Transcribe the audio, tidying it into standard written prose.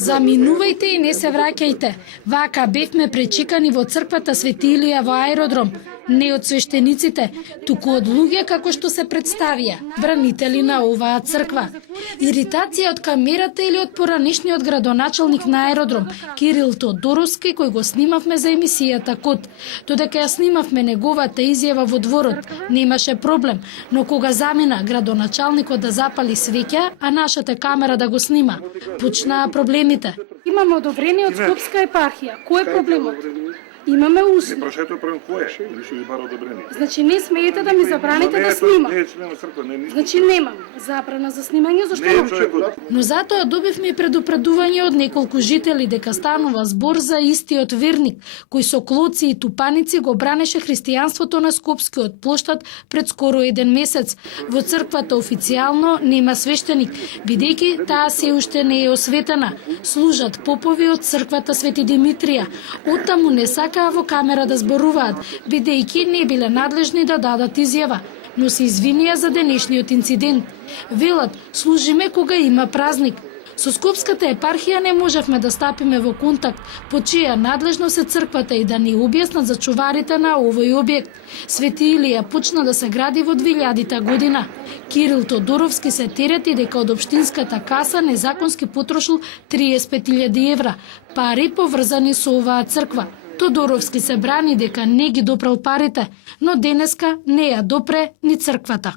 Заминувајте и не се враќајте. Вака бевме пречекани во црквата Свети Илија во аеродром, не од свештениците, туку од луѓе како што се представија, бранители на оваа црква. Иритација од камерата или од поранешниот градоначалник на аеродром, Кирил Тодоровски, кој го снимавме за емисијата Код. Додека ја снимавме неговата изјава во дворот, немаше проблем, но кога замина градоначалникот да запали свеќа, а нашата камера да го снима, почнаа проблемите. Имаме одобрение од Скопска епархија. Кој е проблемот? Имаме усно. Не прошето проблем кој е? Или што ви бара одобрение? Значи не смеете да ми забраните да снимам. Не е член на црква, не е ништо. Значи немам забрана за снимање, зашто Не е немам? човекот. Но затоа добивме и предупредување од неколку жители дека станува збор за истиот верник, кој со клоци и тупаници го бранеше христијанството на Скопскиот плоштад пред скоро еден месец. Во црквата официјално нема свештеник, бидејќи таа се уште не е осветена. Служат попови од црквата Свети Димитрија. Оттаму не сакаа во камера да зборуваат, бидејќи не биле надлежни да дадат изјава, но се извинија за денешниот инцидент. Велат, служиме кога има празник. Со Скопската епархија не можевме да стапиме во контакт, по чија надлежност е црквата и да ни објаснат за чуварите на овој објект. Свети Илија почна да се гради во 2000 година. Кирил Тодоровски се терети дека од општинската каса незаконски потрошил 35.000 евра, пари поврзани со оваа црква. Тодоровски се брани дека не ги допрал парите, но денеска не ја допре ни црквата.